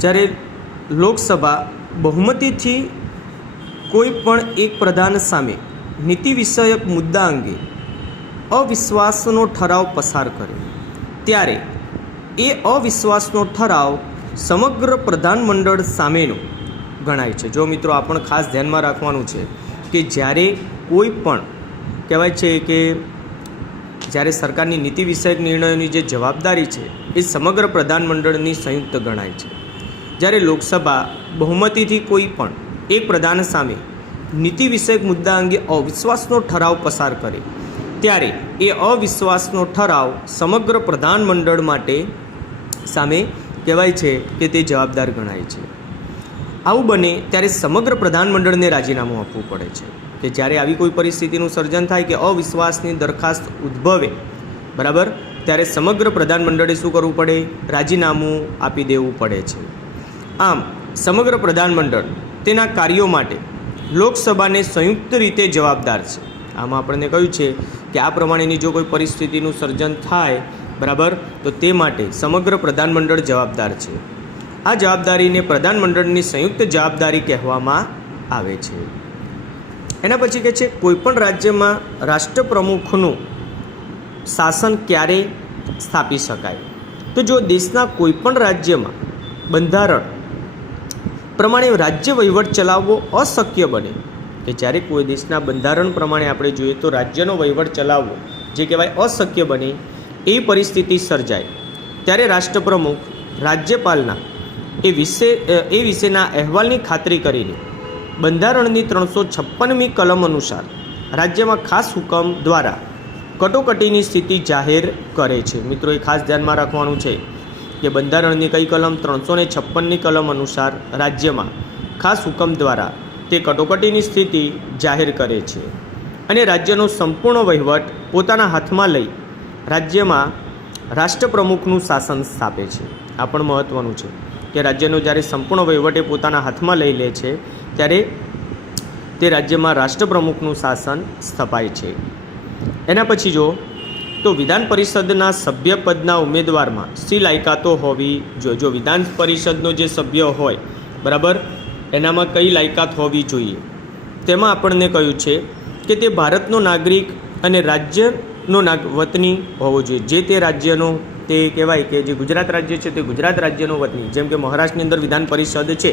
જ્યારે લોકસભા બહુમતીથી કોઈ પણ એક પ્રધાન સામે નીતિ વિષયક મુદ્દા અંગે અવિશ્વાસનો ઠરાવ પસાર કરે ત્યારે એ અવિશ્વાસનો ઠરાવ સમગ્ર પ્રધાનમંડળ સામેનો ગણાય છે। જો મિત્રો આપણે ખાસ ધ્યાનમાં રાખવાનું છે કે જ્યારે કોઈ પણ કહેવાય છે કે જ્યારે સરકારની નીતિ વિષયક નિર્ણયોની જે જવાબદારી છે એ સમગ્ર પ્રધાનમંડળની સંયુક્ત ગણાય છે। જ્યારે લોકસભા બહુમતીથી કોઈ પણ એક પ્રધાન સામે નીતિ વિષયક મુદ્દા અંગે અવિશ્વાસનો ઠરાવ પસાર કરે ત્યારે એ અવિશ્વાસનો ઠરાવ સમગ્ર પ્રધાનમંડળ માટે સામે કહેવાય છે કે તે જવાબદાર ગણાય છે। આવું બને ત્યારે સમગ્ર પ્રધાનમંડળને રાજીનામું આપવું પડે છે કે જ્યારે આવી કોઈ પરિસ્થિતિનું સર્જન થાય કે અવિશ્વાસની દરખાસ્ત ઉદ્ભવે, બરાબર, ત્યારે સમગ્ર પ્રધાનમંડળે શું કરવું પડે? રાજીનામું આપી દેવું પડે છે। આમ સમગ્ર પ્રધાનમંડળ તેના કાર્યો માટે લોકસભાને સંયુક્ત રીતે જવાબદાર છે। આમાં આપણને કહ્યું છે કે આ પ્રમાણેની જો કોઈ પરિસ્થિતિનું સર્જન થાય, બરાબર, તો તે માટે સમગ્ર પ્રધાનમંડળ જવાબદાર છે। આ જવાબદારીને પ્રધાનમંડળની સંયુક્ત જવાબદારી કહેવામાં આવે છે। એના પછી કહે છે કોઈપણ રાજ્યમાં રાષ્ટ્રપ્રમુખનું શાસન ક્યારે સ્થાપી શકાય? તો જો દેશના કોઈપણ રાજ્યમાં બંધારણ પ્રમાણે રાજ્ય વહીવટ ચલાવવો અશક્ય બને, કે જ્યારે કોઈ દેશના બંધારણ પ્રમાણે આપણે જોઈએ તો રાજ્યનો વહીવટ ચલાવવો જે કહેવાય અશક્ય બને, એ પરિસ્થિતિ સર્જાય ત્યારે રાષ્ટ્રપ્રમુખ રાજ્યપાલના એ વિશેના અહેવાલની ખાતરી કરીને બંધારણની 356મી કલમ અનુસાર રાજ્યમાં ખાસ હુકમ દ્વારા કટોકટીની સ્થિતિ જાહેર કરે છે। મિત્રો એ ખાસ ધ્યાનમાં રાખવાનું છે કે બંધારણની કઈ કલમ? 356ની કલમ અનુસાર રાજ્યમાં ખાસ હુકમ દ્વારા તે કટોકટીની સ્થિતિ જાહેર કરે છે અને રાજ્યનો સંપૂર્ણ વહીવટ પોતાના હાથમાં લઈ રાજ્યમાં રાષ્ટ્રપ્રમુખનું શાસન સ્થાપે છે। આ પણ મહત્ત્વનું છે કે રાજ્યનો જ્યારે સંપૂર્ણ વહીવટ એ પોતાના હાથમાં લઈ લે છે ત્યારે તે રાજ્યમાં રાષ્ટ્રપ્રમુખનું શાસન સ્થપાય છે। એના પછી તો વિધાન પરિષદના સભ્યપદના ઉમેદવારમાં સી લાયકાતો હોવી જોઈએ? જો વિધાન પરિષદનો જે સભ્ય હોય, બરાબર, એનામાં કઈ લાયકાત હોવી જોઈએ? તેમાં આપણને કહ્યું છે કે તે ભારતનો નાગરિક અને રાજ્યનો વતની હોવો જોઈએ। જે તે રાજ્યનો, તે કહેવાય કે જે ગુજરાત રાજ્ય છે તે ગુજરાત રાજ્યનો વતની, જેમ કે મહારાષ્ટ્રની અંદર વિધાન પરિષદ છે,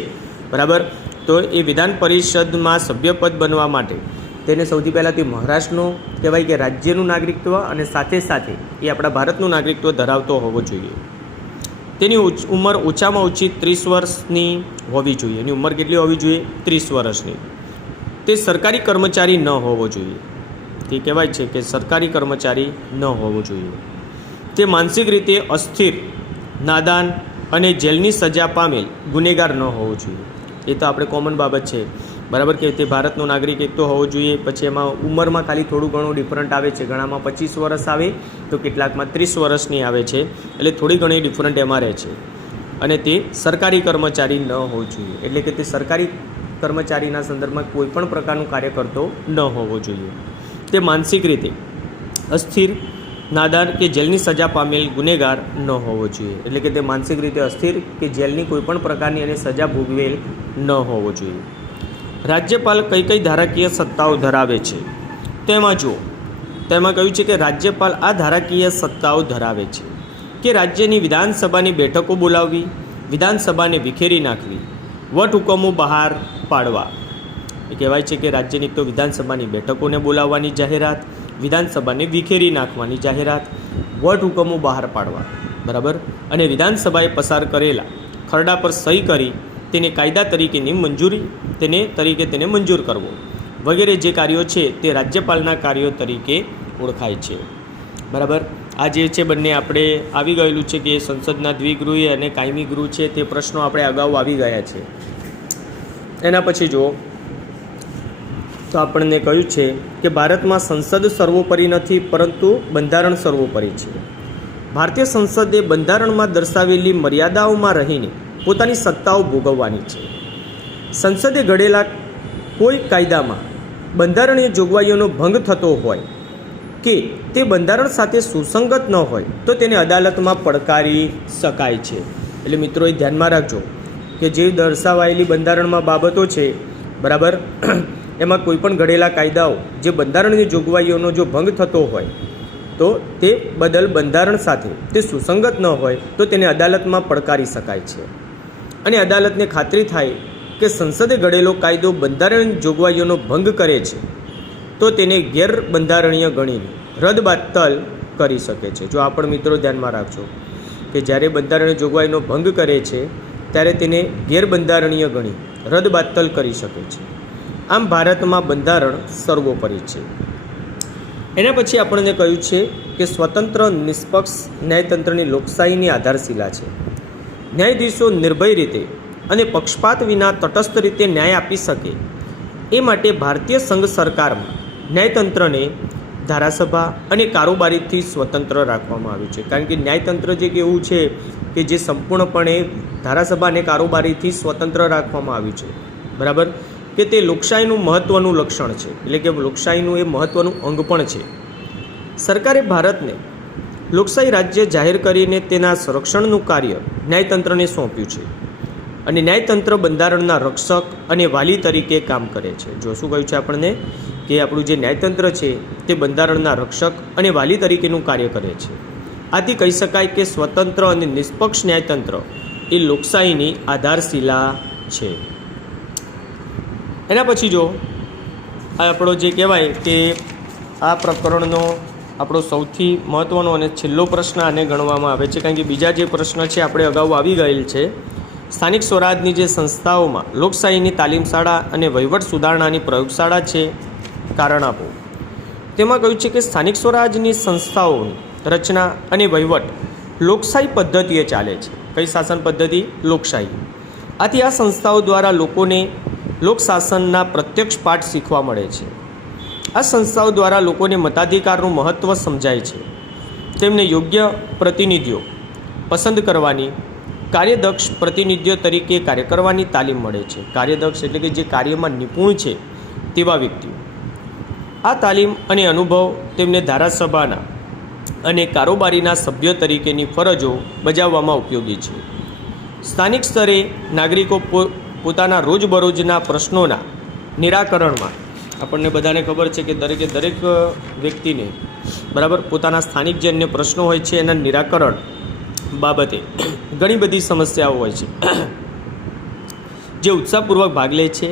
બરાબર, તો એ વિધાન પરિષદમાં સભ્યપદ બનવા માટે તેને સૌથી પહેલાં તે મહારાષ્ટ્રનો કહેવાય કે રાજ્યનું નાગરિકત્વ અને સાથે સાથે એ આપણા ભારતનું નાગરિકત્વ ધરાવતો હોવો જોઈએ। તેની ઉંમર ઓછામાં ઓછી 30 વર્ષની હોવી જોઈએ। એની ઉંમર કેટલી હોવી જોઈએ? 30 વર્ષની। તે સરકારી કર્મચારી ન હોવો જોઈએ। તે કહેવાય છે કે સરકારી કર્મચારી ન હોવો જોઈએ। તે માનસિક રીતે અસ્થિર, નાદાન અને જેલની સજા પામેલ ગુનેગાર ન હોવો જોઈએ। એ તો આપણે કોમન બાબત છે, બરાબર, કે તે ભારતનો નાગરિક એક તો હોવો જોઈએ। પછી એમાં ઉંમરમાં ખાલી થોડું ઘણું ડિફરન્ટ આવે છે, ઘણામાં 25 વર્ષ આવે તો કેટલાકમાં 30 વર્ષની આવે છે, એટલે થોડી ઘણી ડિફરન્ટ એમાં રહે છે। અને તે સરકારી કર્મચારી ન હોવો જોઈએ, એટલે કે તે સરકારી કર્મચારીના સંદર્ભમાં કોઈ પણ પ્રકારનું કાર્ય કરતો ન હોવો જોઈએ। તે માનસિક રીતે અસ્થિર, નાદાન કે જેલની સજા પામેલ ગુનેગાર ન હોવો જોઈએ, એટલે કે તે માનસિક રીતે અસ્થિર કે જેલની કોઈ પણ પ્રકારની એને સજા ભોગવેલ ન હોવો જોઈએ। રાજ્યપાલ કઈ કઈ ધારાકીય સત્તાઓ ધરાવે છે? તેમાં કહ્યું છે કે રાજ્યપાલ આ ધારાકીય સત્તાઓ ધરાવે છે કે રાજ્યની વિધાનસભાની બેઠકો બોલાવવી, વિધાનસભાને વિખેરી નાખવી, વટહુકમો બહાર પાડવા। એ કહેવાય છે કે રાજ્યની તો વિધાનસભાની બેઠકોને બોલાવવાની જાહેરાત, વિધાનસભાને વિખેરી નાખવાની જાહેરાત, વટહુકમો બહાર પાડવા, બરાબર, અને વિધાનસભાએ પસાર કરેલા ખરડા પર સહી કરી તેને કાયદા તરીકેની મંજૂરી તેને મંજૂર કરવો વગેરે જે કાર્યો છે તે રાજ્યપાલના કાર્યો તરીકે ઓળખાય છે। બરાબર, આ જે છે બંને આપણે આવી ગયેલું છે કે સંસદના દ્વિગૃહી અને કાયમી ગૃહ છે તે પ્રશ્નો આપણે અગાઉ આવી ગયા છે। એના પછી તો આપણને કહ્યું છે કે ભારતમાં સંસદ સર્વોપરી નથી પરંતુ બંધારણ સર્વોપરી છે। ભારતીય સંસદે બંધારણમાં દર્શાવેલી મર્યાદાઓમાં રહીને પોતાની સત્તાઓ ભોગવવાની છે। સંસદે ઘડેલા કોઈ કાયદામાં બંધારણીય જોગવાઈઓનો ભંગ થતો હોય કે તે બંધારણ સાથે સુસંગત ન હોય તો તેને અદાલતમાં પડકારી શકાય છે। એટલે મિત્રો એ ધ્યાનમાં રાખજો કે જે દર્શાવાયેલી બંધારણમાં બાબતો છે, બરાબર, એમાં કોઈ પણ ઘડેલા કાયદાઓ જે બંધારણની જોગવાઈઓનો જો ભંગ થતો હોય તો તે બદલ બંધારણ સાથે તે સુસંગત ન હોય તો તેને અદાલતમાં પડકારી શકાય છે. અને અદાલતને ખાતરી થાય કે સંસદે ઘડેલો કાયદો બંધારણની જોગવાઈઓનો ભંગ કરે છે તો તેને ગેરબંધારણીય ગણીને રદબાતલ કરી શકે છે. જો આ પણ મિત્રો ધ્યાનમાં રાખજો કે જ્યારે બંધારણીય જોગવાઈનો ભંગ કરે છે ત્યારે તેને ગેરબંધારણીય ગણી રદબાતલ કરી શકે છે. આમ ભારતમાં બંધારણ સર્વોપરી છે. એના પછી આપણને કહ્યું છે કે સ્વતંત્ર નિષ્પક્ષ ન્યાયતંત્રની લોકશાહીની આધારશિલા છે. ન્યાયાધીશો નિર્ભય રીતે અને પક્ષપાત વિના તટસ્થ રીતે ન્યાય આપી શકે એ માટે ભારતીય સંઘ સરકારમાં ન્યાયતંત્રને ધારાસભા અને કારોબારીથી સ્વતંત્ર રાખવામાં આવ્યું છે. કારણ કે ન્યાયતંત્ર જે એવું છે કે જે સંપૂર્ણપણે ધારાસભા અને કારોબારીથી સ્વતંત્ર રાખવામાં આવ્યું છે, બરાબર, કે તે લોકશાહીનું મહત્ત્વનું લક્ષણ છે, એટલે કે લોકશાહીનું એ મહત્ત્વનું અંગ પણ છે. સરકારે ભારતને લોકશાહી રાજ્ય જાહેર કરીને તેના સંરક્ષણનું કાર્ય ન્યાયતંત્રને સોંપ્યું છે અને ન્યાયતંત્ર બંધારણના રક્ષક અને વાલી તરીકે કામ કરે છે. જો શું કહ્યું છે આપણને કે આપણું જે ન્યાયતંત્ર છે તે બંધારણના રક્ષક અને વાલી તરીકેનું કાર્ય કરે છે. આથી કહી શકાય કે સ્વતંત્ર અને નિષ્પક્ષ ન્યાયતંત્ર એ લોકશાહીની આધારશિલા છે. એના પછી જો આ આપણો જે કહેવાય કે આ પ્રકરણનો આપણો સૌથી મહત્ત્વનો અને છેલ્લો પ્રશ્ન આને ગણવામાં આવે છે, કારણ કે બીજા જે પ્રશ્ન છે આપણે અગાઉ આવી ગયેલ છે. સ્થાનિક સ્વરાજની જે સંસ્થાઓમાં લોકશાહીની તાલીમ શાળા અને વહીવટ સુધારણાની પ્રયોગશાળા છે, કારણ આપો. તેમાં કહ્યું છે કે સ્થાનિક સ્વરાજની સંસ્થાઓની રચના અને વહીવટ લોકશાહી પદ્ધતિએ ચાલે છે. કઈ શાસન પદ્ધતિ? લોકશાહી. આથી આ સંસ્થાઓ દ્વારા લોકોને લોકશાસનના પ્રત્યક્ષ પાઠ શીખવા મળે છે. આ સંસ્થાઓ દ્વારા લોકોને મતાધિકારનું મહત્ત્વ સમજાય છે. તેમને યોગ્ય પ્રતિનિધિઓ પસંદ કરવાની, કાર્યદક્ષ પ્રતિનિધિઓ તરીકે કાર્ય કરવાની તાલીમ મળે છે. કાર્યદક્ષ એટલે કે જે કાર્યમાં નિપુણ છે તેવા વ્યક્તિઓ. આ તાલીમ અને અનુભવ તેમને ધારાસભાના અને કારોબારીના સભ્ય તરીકેની ફરજો બજાવવામાં ઉપયોગી છે. સ્થાનિક સ્તરે નાગરિકો પોતાના રોજબરોજના પ્રશ્નોના નિરાકરણમાં, આપણને બધાને ખબર છે કે દરેક વ્યક્તિને, બરાબર, પોતાના સ્થાનિક જે અન્ય પ્રશ્નો હોય છે એના નિરાકરણ બાબતે ઘણી બધી સમસ્યાઓ હોય છે, જે ઉત્સાહપૂર્વક ભાગ લે છે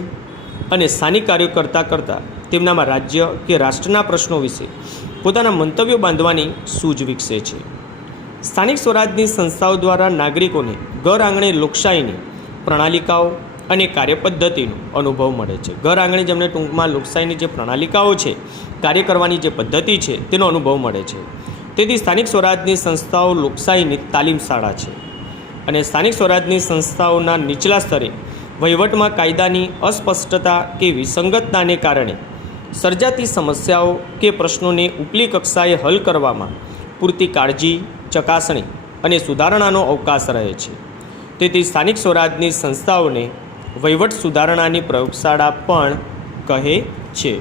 અને સ્થાનિક કાર્યો કરતાં તેમનામાં રાજ્ય કે રાષ્ટ્રના પ્રશ્નો વિશે પોતાના મંતવ્યો બાંધવાની સૂઝ વિકસે છે. સ્થાનિક સ્વરાજની સંસ્થાઓ દ્વારા નાગરિકોને ઘર આંગણે લોકશાહીની પ્રણાલિકાઓ અને કાર્યપદ્ધતિનો અનુભવ મળે છે. ઘર આંગણે જેમને ટૂંકમાં લોકશાહીની જે પ્રણાલિકાઓ છે, કાર્ય કરવાની જે પદ્ધતિ છે તેનો અનુભવ મળે છે. તેથી સ્થાનિક સ્વરાજની સંસ્થાઓ લોકશાહીની તાલીમ શાળા છે અને સ્થાનિક સ્વરાજની સંસ્થાઓના નીચલા સ્તરે વહીવટમાં કાયદાની અસ્પષ્ટતા કે વિસંગતતાને કારણે સર્જાતી સમસ્યાઓ કે પ્રશ્નોને ઉપલી કક્ષાએ હલ કરવામાં પૂરતી કાળજી, ચકાસણી અને સુધારણાનો અવકાશ રહે છે. તેથી સ્થાનિક સ્વરાજની સંસ્થાઓને વહીવટ સુધારણાની પ્રયોગશાળા પણ કહે છે.